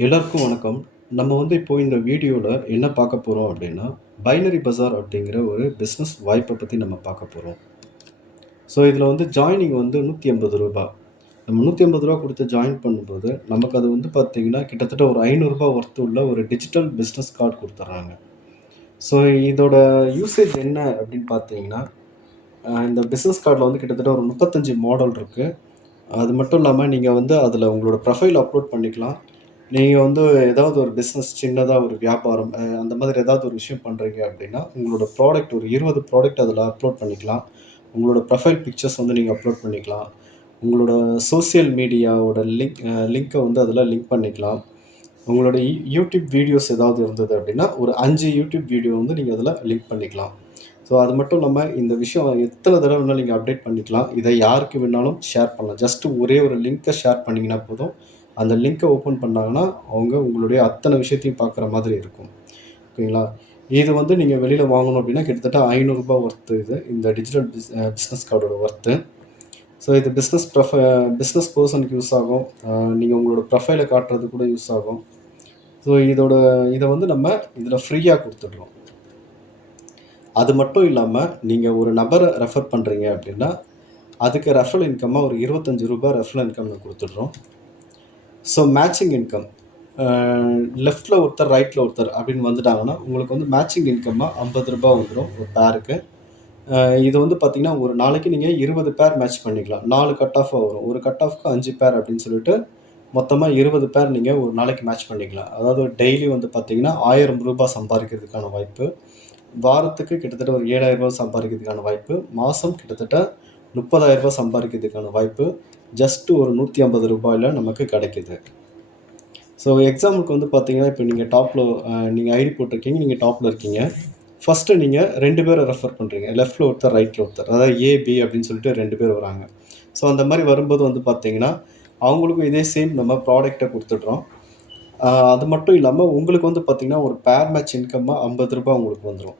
எல்லாருக்கும் வணக்கம். நம்ம வந்து இப்போ இந்த வீடியோல என்ன பார்க்க போறோம் அப்படின்னா, பைனரி பஜார் அப்படிங்கிற ஒரு பிசினஸ் வாய்ப்ப பத்தி நம்ம பார்க்க போறோம். ஸோ இதில வந்து ஜாயினிங் வந்து ரூ. 180. நம்ம ரூ. 180 குடுத்து ஜாயின் பண்ணும்போது, நமக்கு அது வந்து பார்த்தீங்கன்னா, கிட்டத்தட்ட ஒரு ரூ. 500 ஒர்த் உள்ள ஒரு டிஜிட்டல் பிசினஸ் கார்ட் குடுத்துர்றாங்க. ஸோ இதோட யூசேஜ் என்ன அப்படின்னு பார்த்தீங்கன்னா, இந்த பிசினஸ் கார்ட்ல வந்து கிட்டத்தட்ட ஒரு 35 மாடல் இருக்கு. அது மட்டும் இல்லாம நீங்க வந்து அதில உங்களோட ப்ரொஃபைல் அப்லோட் பண்ணிக்கலாம். நீங்க வந்து ஏதாவது ஒரு பிசினஸ் சின்னதா ஒரு வியாபாரம் அந்த மாதிரி ஏதாவது ஒரு விஷயம் பண்றீங்க அப்படின்னா, உங்களோட ப்ராடக்ட் ஒரு 20 ப்ராடக்ட் அதில அப்லோட் பண்ணிக்கலாம். உங்களோட ப்ரொஃபைல் பிக்சர்ஸ் வந்து நீங்க அப்லோட் பண்ணிக்கலாம். உங்களோட சோசியல் மீடியாவோட லிங்க்க வந்து அதில லிங்க் பண்ணிக்கலாம். உங்களோட யூடியூப் வீடியோஸ் ஏதாவது இருந்தது அப்படின்னா, ஒரு 5 யூடியூப் வீடியோ வந்து நீங்க அதில லிங்க் பண்ணிக்கலாம். ஸோ அது மட்டும் இல்லாம இந்த விஷயம் எத்தன தடவ வேணாலும் நீங்க அப்டேட் பண்ணிக்கலாம். இத யாருக்கு வேணாலும் ஷேர் பண்ணலாம். ஜஸ்ட் ஒரே ஒரு லிங்க்க ஷேர் பண்ணீங்கன்னா போதும். அந்த லிங்க்க ஓப்பன் பண்ணாங்கன்னா, அவங்க உங்களுடைய அத்தன விஷயத்தையும் பார்க்குற மாதிரி இருக்கும். ஓகேங்களா? இது வந்து நீங்க வெளியில வாங்கணும் அப்படின்னா, கிட்டத்தட்ட ரூ. 500 ஒர்த்து இது. இந்த டிஜிட்டல் பிசினஸ் கார்டோட ஒர்த்து. ஸோ இது பிசினஸ் பெர்சனுக்கு யூஸ் ஆகும். நீங்க உங்களோட ப்ரொஃபைல காட்டுறதுக்கு கூட யூஸ் ஆகும். ஸோ இத வந்து நம்ம இதில ஃப்ரீயா குடுத்துடுறோம். அது மட்டும் இல்லாம, நீங்க ஒரு நபர ரெஃபர் பண்றீங்க அப்படின்னா, அதுக்கு ரெஃபரல் இன்கம்மா ஒரு ரூ. 25 ரெஃபரல் இன்கம் குடுத்துடுறோம். So matching income. அ லெஃப்ட்ல ஒருத்தர், ரைட்ல ஒருத்தர் அப்படின்னு வந்துட்டாங்கன்னா, உங்களுக்கு வந்து மேட்சிங் இன்கம்மா ரூ. 50 வந்துரும் ஒரு பேருக்கு. அ இது வந்து பார்த்தீங்கன்னா, ஒரு நாளைக்கு நீங்க 20 பேர் மேட்ச் பண்ணிக்கலாம். 4 கட் ஆஃபா வரும். ஒரு கட் ஆஃப்க்கு 5 பேர் அப்படின்னு சொல்லிட்டு, மொத்தமா 20 பேர் நீங்க ஒரு நாளைக்கு மேட்ச் பண்ணிக்கலாம். அதாவது டெய்லி வந்து பார்த்தீங்கன்னா, ரூ. 1000 சம்பாரிக்கிறதுக்கான வாய்ப்பு. வாரத்துக்கு கிட்டத்தட்ட ஒரு ரூ. 7,000 சம்பாரிக்கிறதுக்கான வாய்ப்பு. மாசம் கிட்டத்தட்ட ரூ. 30,000 சம்பாரிக்கிறதுக்கான வாய்ப்பு. ஜஸ்ட் ஒரு ரூ. 150ல நமக்கு கிடைக்குது. ஸோ எக்ஸாம்பிளுக்கு வந்து பார்த்தீங்கன்னா, இப்ப நீங்க டாப்ல நீங்க ஐடி போட்டிருக்கீங்க. நீங்க டாப்ல இருக்கீங்க. ஃபர்ஸ்ட்டு நீங்க 2 பேர ரெஃபர் பண்றீங்க. லெஃப்ட்ல ஒருத்தர், ரைட்ல ஒருத்தர். அதாவது ஏ, பி அப்படின்னு சொல்லிட்டு 2 பேர் வராங்க. ஸோ அந்த மாரி வரும்போது வந்து பார்த்தீங்கன்னா, அவங்களுக்கும் இதே சேம் நம்ம ப்ராடக்ட்ட குடுத்துடுறோம். அது மட்டும் இல்லாம உங்களுக்கு வந்து பார்த்தீங்கன்னா, ஒரு பேர் மேட்ச் இன்கம்மா ரூ. 50 உங்களுக்கு வந்துரும்.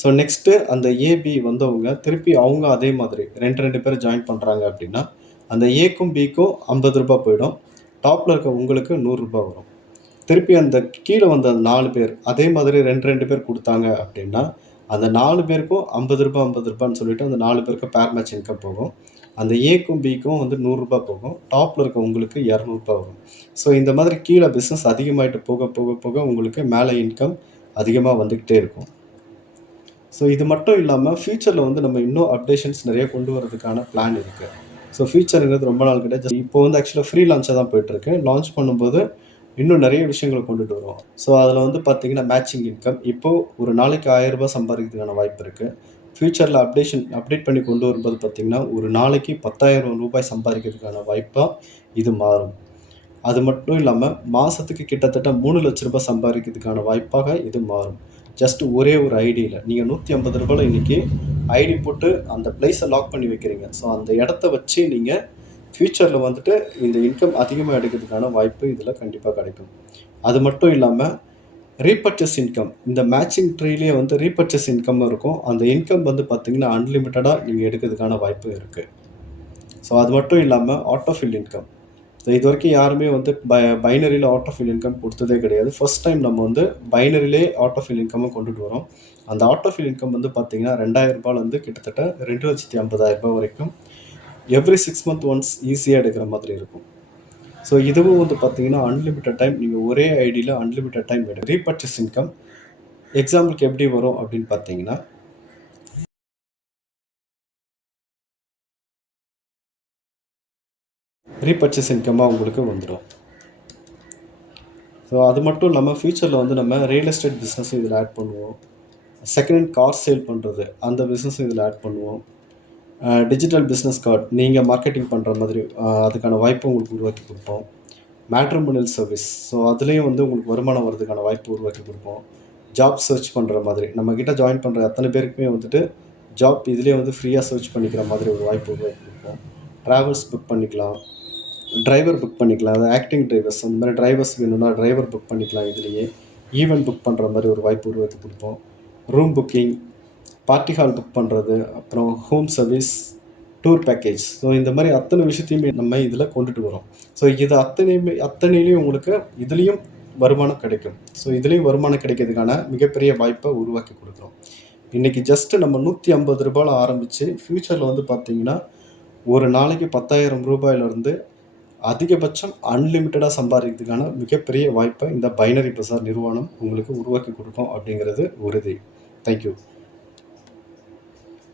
ஸோ நெக்ஸ்ட்டு அந்த ஏபி வந்தவங்க திருப்பி அவங்க அதே மாதிரி 2 பேர் ஜாயின் பண்றாங்க அப்படின்னா, அந்த ஏக்கும் பிக்கும் ரூ. 50 போயிடும். டாப்ல இருக்க உங்களுக்கு ரூ. 100 வரும். திருப்பி அந்த கீழ வந்த 4 பேர் அதே மாதிரி 2 பேர் குடுத்தாங்க அப்படின்னா, அந்த 4 பேருக்கும் ரூ. 50 ரூ. 50ன்னு சொல்லிட்டு அந்த 4 பேருக்கு பேர் மேட்ச் இன்கம் போகும். அந்த ஏக்கும் பிக்கும் வந்து ரூ. 100 போகும். டாப்ல இருக்க உங்களுக்கு ரூ. 200 வரும். ஸோ இந்த மாதிரி கீழ பிசினஸ் அதிகமாயிட்டு போக, போக, போக உங்களுக்கு மேல இன்கம் அதிகமா வந்துகிட்டே இருக்கும். ஸோ இது மட்டும் இல்லாம ஃபியூச்சர்ல வந்து நம்ம இன்னும் அப்டேஷன்ஸ் நெறைய கொண்டு வரதுக்கான பிளான் இருக்கு. ஸோ ஃபியூச்சர்ங்கிறது ரொம்ப நாள் கிடையாது. இப்போ வந்து ஆக்சுவலா ஃப்ரீ லான்ச்சா தான் போயிட்டுருக்கு. லான்ச் பண்ணும்போது இன்னும் நெறைய விஷயங்கள கொண்டுட்டு வருவோம். ஸோ அதில வந்து பார்த்தீங்கன்னா, மேட்சிங் இன்கம் இப்போ ஒரு நாளைக்கு ரூ. 1000 சம்பாதிக்கிறதுக்கான வாய்ப்பு இருக்கு. ஃபியூச்சர்ல அப்டேட் பண்ணி கொண்டு வரும்போது பார்த்தீங்கன்னா, ஒரு நாளைக்கு ரூ. 10,000 சம்பாதிக்கிறதுக்கான வாய்ப்பா இது மாறும். அது மட்டும் இல்லாம, மாசத்துக்கு கிட்டத்தட்ட ரூ. 3,00,000 சம்பாதிக்கிறதுக்கான வாய்ப்பாக இது மாறும். ஜஸ்ட் ஒரே ஒரு ஐடியில. நீங்க ரூ. 150 இன்னைக்கு ஐடி போட்டு அந்த பிளேஸ லாக் பண்ணி வைக்கிறீங்க. ஸோ அந்த இடத்த வச்சு நீங்க ஃபியூச்சர்ல வந்துட்டு இந்த இன்கம் அதிகமா எடுக்கிறதுக்கான வாய்ப்பு இதில கண்டிப்பா கிடைக்கும். அது மட்டும் இல்லாம, ரீபர்ச்சேஸ் இன்கம். இந்த மேட்சிங் ட்ரீலயே வந்து ரீபர்ச்சேஸ் இன்கம் இருக்கும். அந்த இன்கம் வந்து பார்த்தீங்கன்னா, அன்லிமிட்டடா நீங்க எடுக்கிறதுக்கான வாய்ப்பு இருக்கு. ஸோ அது மட்டும் இல்லாம, ஆட்டோ ஃபில் இன்கம். ஸோ இதுவரைக்கும் யாருமே வந்து பைனரியில ஆட்டோ ஃபில் இன்கம் குடுத்ததே கிடையாது. ஃபர்ஸ்ட் டைம் நம்ம வந்து பைனரியிலே ஆட்டோ ஃபில் இன்கம்ம கொண்டுட்டு வரோம். அந்த ஆட்டோ ஃபில் இன்கம் வந்து பார்த்தீங்கன்னா, ரூ. 2,000லேருந்து கிட்டத்தட்ட ரூ. 2,50,000 வரைக்கும் எவ்ரி 6 மந்த் ஒன்ஸ் ஈஸியா எடுக்கிற மாதிரி இருக்கும். ஸோ இதுவும் வந்து பார்த்தீங்கன்னா, அன்லிமிட்டட் டைம் நீங்க ஒரே ஐடியில அன்லிமிட்டட் டைம் ரீபர்ச்சேஸ் இன்கம் எக்ஸாம்பிளுக்கு எப்படி வரும் அப்படின்னு பார்த்தீங்கன்னா, ரீபர்ச்சேஸ் இன்கம்மா உங்களுக்கு வந்துரும். ஸோ அது மட்டும் இல்லாம ஃபியூச்சர்ல வந்து நம்ம ரியல் எஸ்டேட் பிசினஸும் இதில ஆட் பண்ணுவோம். செகண்ட் ஹேண்ட் கார் சேல் பண்றது, அந்த பிசினஸும் இதில ஆட் பண்ணுவோம். டிஜிட்டல் பிசினஸ் கார்ட் நீங்க மார்க்கெட்டிங் பண்ற மாதிரி அதுக்கான வாய்ப்பு உங்களுக்கு உருவாக்கி குடுப்போம். Matrimonial service. ஸோ அதுலயும் வந்து உங்களுக்கு வருமானம் வரதுக்கான வாய்ப்பு உருவாக்கி குடுப்போம். ஜாப் சர்ச் பண்ற மாதிரி, நம்ம கிட்ட ஜாயின் பண்ற அத்தன பேருக்குமே வந்துட்டு ஜாப் இதிலேயே வந்து ஃப்ரீயா சர்ச் பண்ணிக்கிற மாதிரி ஒரு வாய்ப்பு உருவாக்கி குடுப்போம். டிராவல்ஸ் புக் பண்ணிக்கலாம். டிரைவர் புக் பண்ணிக்கலாம். அதாவது ஆக்டிங் டிரைவர்ஸ் அந்த மாரி டிரைவர்ஸ் வேணும்னா டிரைவர் புக் பண்ணிக்கலாம் இதிலேயே. ஈவென்ட் புக் பண்ற மாரி ஒரு வாய்ப்பு உருவாக்கி குடுப்போம். Room booking, party hall book பண்றது, அப்புறம் home service, tour package. So இந்த மாரி அத்தனை விஷயத்தையுமே நம்ம இதில கொண்டுட்டு வரோம். ஸோ இது அத்தனையிலயும் உங்களுக்கு இதுலயும் வருமானம் கிடைக்கும். ஸோ இதுலயும் வருமானம் கிடைக்கிறதுக்கான மிகப்பெரிய வாய்ப்ப உருவாக்கி குடுக்குறோம். இன்னைக்கு ஜஸ்ட் நம்ம ரூ. 150ல ஆரம்பிச்சு, ஃபியூச்சர்ல வந்து பார்த்தீங்கன்னா, ஒரு நாளைக்கு ரூ. 10,000லிருந்து அதிகபட்சம் அன்லிமிட்டடா சம்பாதிக்கிறதுக்கான மிகப்பெரிய வாய்ப்ப இந்த பைனரி பஜார் நிறுவனம் உங்களுக்கு உருவாக்கி குடுக்கும் அப்படிங்கிறது உறுதி. Thank you.